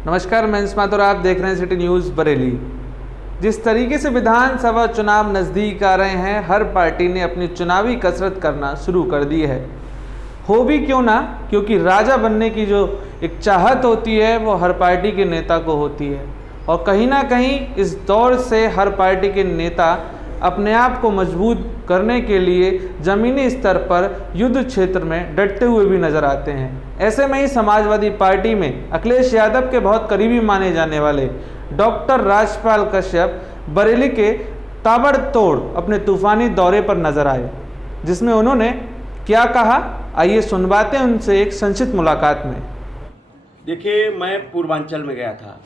नमस्कार, मैं इंस माथुर, आप देख रहे हैं सिटी न्यूज़ बरेली। जिस तरीके से विधानसभा चुनाव नज़दीक आ रहे हैं, हर पार्टी ने अपनी चुनावी कसरत करना शुरू कर दी है। हो भी क्यों ना, क्योंकि राजा बनने की जो एक चाहत होती है वो हर पार्टी के नेता को होती है। और कहीं ना कहीं इस दौर से हर पार्टी के नेता अपने आप को मजबूत करने के लिए ज़मीनी स्तर पर युद्ध क्षेत्र में डटते हुए भी नजर आते हैं। ऐसे में ही समाजवादी पार्टी में अखिलेश यादव के बहुत करीबी माने जाने वाले डॉक्टर राजपाल कश्यप बरेली के ताबड़तोड़ अपने तूफानी दौरे पर नजर आए, जिसमें उन्होंने क्या कहा, आइए सुनवाते हैं उनसे एक संक्षिप्त मुलाकात में। देखिए, मैं पूर्वांचल में गया था,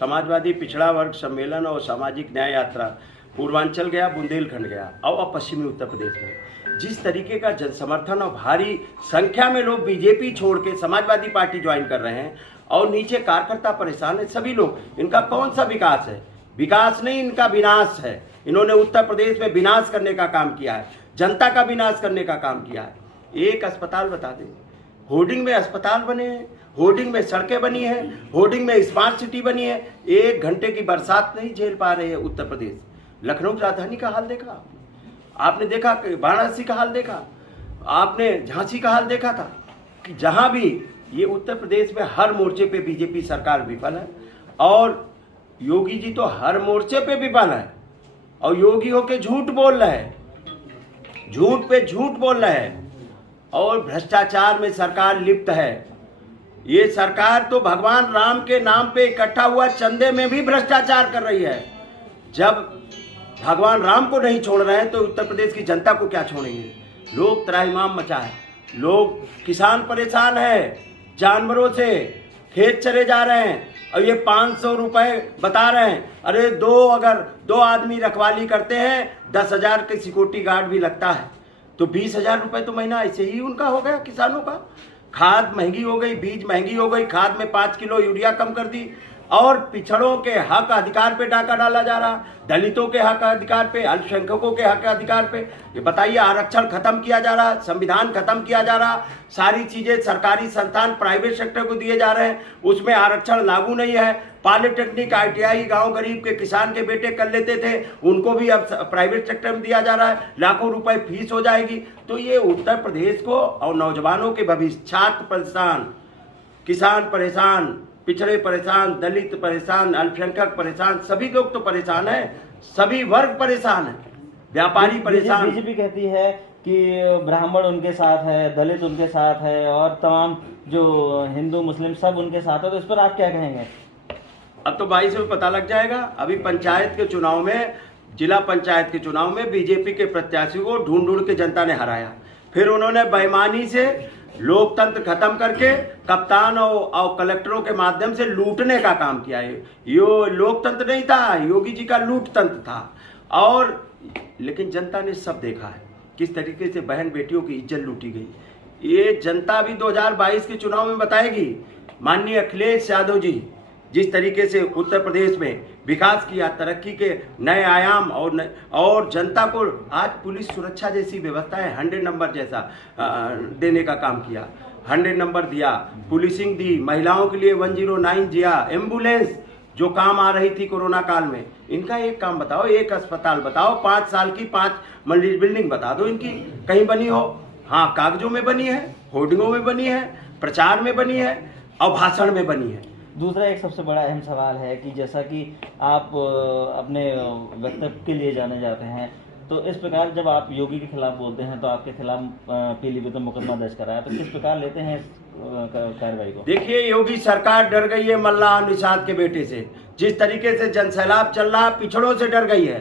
समाजवादी पिछड़ा वर्ग सम्मेलन और सामाजिक न्याय यात्रा पूर्वांचल गया, बुंदेलखंड गया और पश्चिमी उत्तर प्रदेश में। जिस तरीके का जनसमर्थन और भारी संख्या में लोग बीजेपी छोड़ के समाजवादी पार्टी ज्वाइन कर रहे हैं और नीचे कार्यकर्ता परेशान है, सभी लोग, इनका कौन सा विकास है? विकास नहीं, इनका विनाश है। इन्होंने उत्तर प्रदेश में विनाश करने का काम किया है, जनता का विनाश करने का काम किया है। एक अस्पताल बता दें, होर्डिंग में अस्पताल बने हैं, होर्डिंग में सड़कें बनी है, होर्डिंग में स्मार्ट सिटी बनी है। 1 घंटे की बरसात नहीं झेल पा रहे हैं उत्तर प्रदेश। लखनऊ राजधानी का हाल देखा आपने, देखा वाराणसी का हाल देखा आपने, झांसी का हाल देखा था कि जहां भी ये उत्तर प्रदेश में हर मोर्चे पे बीजेपी सरकार विफल है और योगी जी तो हर मोर्चे पे विफल है और योगी होके झूठ बोल रहे हैं, झूठ पे झूठ बोल रहे हैं और भ्रष्टाचार में सरकार लिप्त है। ये सरकार तो भगवान राम के नाम पे इकट्ठा हुआ चंदे में भी भ्रष्टाचार कर रही है। जब भगवान राम को नहीं छोड़ रहे हैं तो उत्तर प्रदेश की जनता को क्या छोड़ेंगे? लोग त्राहिमाम मचा है, लोग, किसान परेशान है, जानवरों से खेत चले जा रहे हैं और ये 500 रुपए बता रहे हैं। अरे अगर दो आदमी रखवाली करते हैं 10,000 के सिक्योरिटी गार्ड भी लगता है, तो 20,000 रुपए तो महीना ऐसे ही उनका हो गया, किसानों का। खाद महंगी हो गई, बीज महंगी हो गई, खाद में 5 किलो यूरिया कम कर दी और पिछड़ों के हक अधिकार पे डाका डाला जा रहा, दलितों के हक अधिकार पे, अल्पसंख्यकों के हक अधिकार पे। ये बताइए, आरक्षण खत्म किया जा रहा, संविधान खत्म किया जा रहा, सारी चीजें सरकारी संस्थान प्राइवेट सेक्टर को दिए जा रहे हैं, उसमें आरक्षण लागू नहीं है। पॉलिटेक्निक, ITI गांव गरीब के किसान के बेटे कर लेते थे, उनको भी अब प्राइवेट सेक्टर में दिया जा रहा है, लाखों रुपए फीस हो जाएगी। तो ये उत्तर प्रदेश को और नौजवानों के भविष्य, छात्र परेशान, किसान परेशान, पिछड़े परेशान, दलित परेशान, अल्पसंख्यक परेशान, सभी लोग तो परेशान है, सभी वर्ग परेशान है, व्यापारी परेशान। बीजेपी कहती है कि ब्राह्मण उनके साथ है, दलित उनके साथ है और तमाम जो हिंदू मुस्लिम सब उनके साथ है, तो इस पर आप क्या कहेंगे? अब तो 22 में पता लग जाएगा। अभी पंचायत के चुनाव में, जिला पंचायत के चुनाव में बीजेपी के प्रत्याशी को ढूंढ ढूंढ के जनता ने हराया। फिर उन्होंने बेईमानी से लोकतंत्र खत्म करके कप्तान और कलेक्टरों के माध्यम से लूटने का काम किया है। यो लोकतंत्र नहीं था, योगी जी का लूट तंत्र था। और लेकिन जनता ने सब देखा है किस तरीके से बहन बेटियों की इज्जत लूटी गई। ये जनता भी 2022 के चुनाव में बताएगी। माननीय अखिलेश यादव जी जिस तरीके से उत्तर प्रदेश में विकास किया, तरक्की के नए आयाम और जनता को आज पुलिस सुरक्षा जैसी व्यवस्था है, 100 नंबर जैसा देने का काम किया, 100 नंबर दिया, पुलिसिंग दी, महिलाओं के लिए 109 दिया, एम्बुलेंस जो काम आ रही थी कोरोना काल में। इनका एक काम बताओ, एक अस्पताल बताओ, 5 साल की 5 मंजिल बिल्डिंग बता दो इनकी, कहीं बनी हो? हाँ, कागजों में बनी है, होर्डिंगों में बनी है, प्रचार में बनी है और भाषण में बनी है। दूसरा एक सबसे बड़ा अहम सवाल है कि जैसा कि आप अपने वक्तव्य के लिए जाने जाते हैं, तो इस प्रकार जब आप योगी के खिलाफ बोलते हैं तो आपके खिलाफ पीलीभीत में मुकदमा दर्ज कराया, तो किस प्रकार लेते हैं इस कार्रवाई को? देखिए, योगी सरकार डर गई है मल्ला और निषाद के बेटे से। जिस तरीके से जनसैलाब चल रहा, पिछड़ों से डर गई है,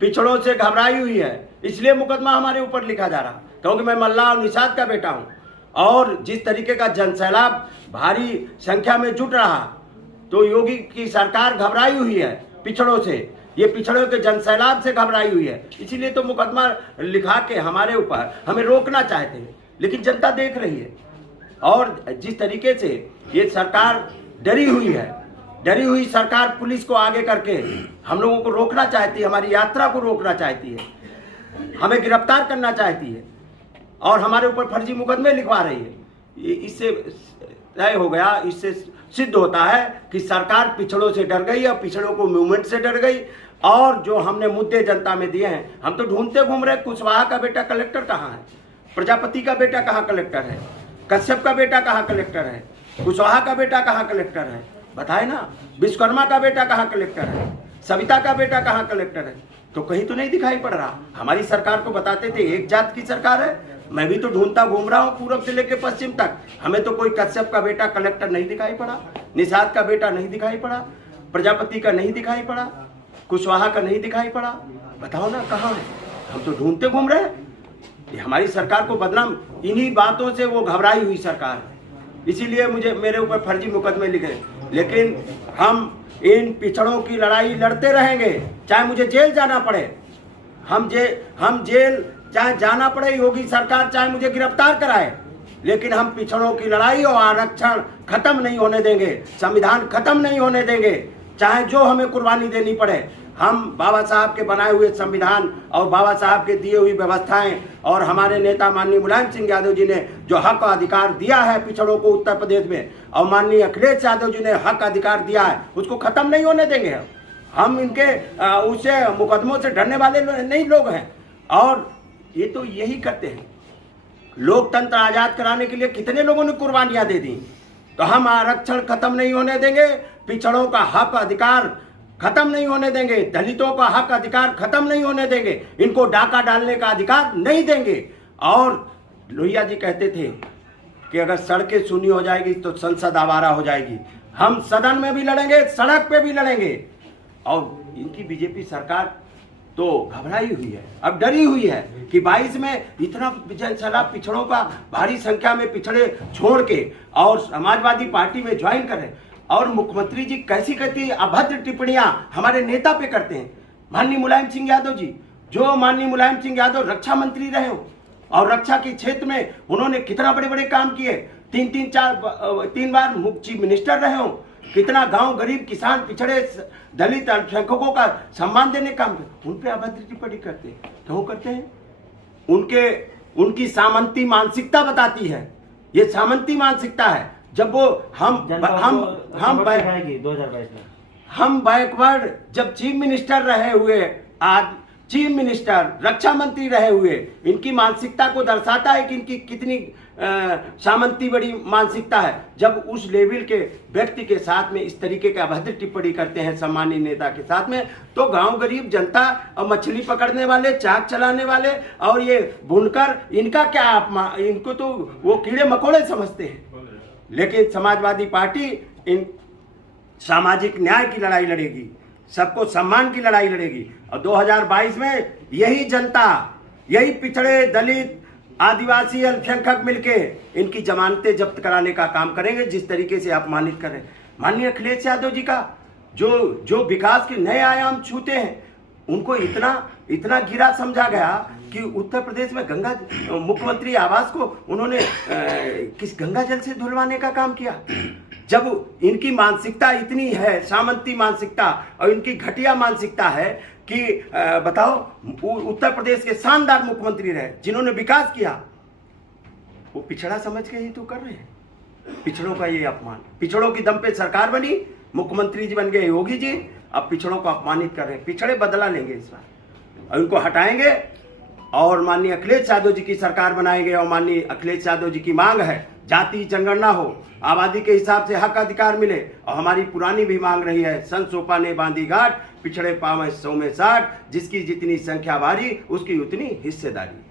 पिछड़ों से घबराई हुई है, इसलिए मुकदमा हमारे ऊपर लिखा जा रहा, क्योंकि मैं मल्ला और निषाद का बेटा हूँ। और जिस तरीके का जनसैलाब भारी संख्या में जुट रहा, तो योगी की सरकार घबराई हुई है पिछड़ों से, ये पिछड़ों के जनसैलाब से घबराई हुई है, इसीलिए तो मुकदमा लिखा के हमारे ऊपर हमें रोकना चाहते हैं। लेकिन जनता देख रही है और जिस तरीके से ये सरकार डरी हुई है, डरी हुई सरकार पुलिस को आगे करके हम लोगों को रोकना चाहती है, हमारी यात्रा को रोकना चाहती है, हमें गिरफ्तार करना चाहती है और हमारे ऊपर फर्जी मुकदमे लिखवा रही है। इससे तय हो गया। इससे सिद्ध होता है कि सरकार पिछड़ों से डर गई और पिछड़ों को मूवमेंट से डर गई। और जो हमने मुद्दे जनता में दिए हैं, हम तो ढूंढते घूम रहे, कुशवाहा का बेटा कलेक्टर कहाँ है, प्रजापति का बेटा कहाँ कलेक्टर है, कश्यप का बेटा कहाँ कलेक्टर है, कुशवाहा का बेटा कहाँ कलेक्टर है, बताए ना। विश्वकर्मा का बेटा कहाँ कलेक्टर है, सविता का बेटा कहाँ कलेक्टर है, तो कहीं तो नहीं दिखाई पड़ रहा। हमारी सरकार को बताते थे एक जात की सरकार है, मैं भी तो ढूंढता घूम रहा हूँ पूर्व से लेकर पश्चिम तक, हमें तो कोई कश्यप का बेटा कलेक्टर नहीं दिखाई पड़ा, निषाद का बेटा नहीं दिखाई पड़ा, प्रजापति का नहीं दिखाई पड़ा, कुशवाहा का नहीं दिखाई पड़ा। बताओ ना कहाँ है, हम तो ढूंढते घूम रहे हैं। ये हमारी सरकार को बदनाम, इन्हीं बातों से वो घबराई हुई सरकार है, इसीलिए मेरे ऊपर फर्जी मुकदमे लिखे। लेकिन हम इन पिछड़ों की लड़ाई लड़ते रहेंगे, चाहे मुझे जेल जाना पड़े। हम जेल चाहे जाना पड़े, योगी सरकार चाहे मुझे गिरफ्तार कराए, लेकिन हम पिछड़ों की लड़ाई और आरक्षण खत्म नहीं होने देंगे, संविधान खत्म नहीं होने देंगे, चाहे जो हमें कुर्बानी देनी पड़े। हम बाबा साहब के बनाए हुए संविधान और बाबा साहब के दिए हुई व्यवस्थाएं और हमारे नेता माननीय मुलायम सिंह यादव जी ने जो हक अधिकार दिया है पिछड़ों को उत्तर प्रदेश में, और माननीय अखिलेश यादव जी ने हक अधिकार दिया है, उसको खत्म नहीं होने देंगे। हम इनके उससे मुकदमों से डरने वाले नहीं लोग हैं, और ये तो यही करते हैं। लोकतंत्र आजाद कराने के लिए कितने लोगों ने कुर्बानियां दे दी, तो हम आरक्षण खत्म नहीं होने देंगे, पिछड़ों का हक अधिकार खत्म नहीं होने देंगे, दलितों का हक अधिकार खत्म नहीं होने देंगे, इनको डाका डालने का अधिकार नहीं देंगे। और लोहिया जी कहते थे कि अगर सड़कें सुनी हो जाएगी तो संसद आवारा हो जाएगी। हम सदन में भी लड़ेंगे, सड़क पे भी लड़ेंगे। और इनकी बीजेपी सरकार तो घबराई हुई है, अब डरी हुई है कि 22 में इतना जनसैलाब पिछड़ों का भारी संख्या में पिछड़े छोड़ के और समाजवादी पार्टी में ज्वाइन कर रहे हैं। और मुख्यमंत्री जी कैसी कैसी अभद्र टिप्पणियां हमारे नेता पे करते हैं। माननीय मुलायम सिंह यादव जी, जो माननीय मुलायम सिंह यादव रक्षा मंत्री रहे हो और रक्षा के क्षेत्र में उन्होंने कितना बड़े बड़े काम किए, 3 बार चीफ मिनिस्टर रहे हो, कितना गांव गरीब किसान पिछड़े दलित अल्पसंख्यकों का सम्मान देने का काम किया, उन पे अभद्र टिप्पणी करते हैं। क्यों करते हैं? उनकी सामंती मानसिकता बताती है, ये सामंती मानसिकता है। जब वो हम 2022 में हम बैकवर्ड, जब चीफ मिनिस्टर रहे हुए, आज चीफ मिनिस्टर रक्षा मंत्री रहे हुए, इनकी मानसिकता को दर्शाता है कि इनकी कितनी सामंती बड़ी मानसिकता है। जब उस लेवल के व्यक्ति के साथ में इस तरीके का अभद्र टिप्पणी करते हैं सम्मानीय नेता के साथ में, तो गांव गरीब जनता और मछली पकड़ने वाले, चाक चलाने वाले और ये बुनकर, इनका क्या इनको तो वो कीड़े मकोड़े समझते हैं। लेकिन समाजवादी पार्टी इन सामाजिक न्याय की लड़ाई लड़ेगी, सबको सम्मान की लड़ाई लड़ेगी। और 2022 में यही जनता, यही पिछड़े दलित आदिवासी अल्पसंख्यक मिलके इनकी जमानतें जब्त कराने का काम करेंगे, जिस तरीके से अपमानित कर रहे हैं। माननीय अखिलेश यादव जी का जो विकास के नए आयाम छूते हैं, उनको इतना गिरा समझा गया कि उत्तर प्रदेश में मुख्यमंत्री आवास को उन्होंने किस गंगा जल से धुलवाने का काम किया। जब इनकी मानसिकता इतनी है, सामंती मानसिकता और इनकी घटिया मानसिकता है कि बताओ, उत्तर प्रदेश के शानदार मुख्यमंत्री रहे जिन्होंने विकास किया, वो पिछड़ा समझ के ही तो कर रहे हैं। पिछड़ों का ये अपमान, पिछड़ों की दम पे सरकार बनी, मुख्यमंत्री जी बन गए योगी जी, अब पिछड़ों को अपमानित कर रहे हैं। पिछड़े बदला लेंगे इस बार और उनको हटाएंगे और माननीय अखिलेश यादव जी की सरकार बनाएंगे। और माननीय अखिलेश यादव जी की मांग है जाति जनगणना हो, आबादी के हिसाब से हक अधिकार मिले। और हमारी पुरानी भी मांग रही है, सन सोपा ने बांधी घाट, पिछड़े पावे 100 में 60, जिसकी जितनी संख्या भारी उसकी उतनी हिस्सेदारी।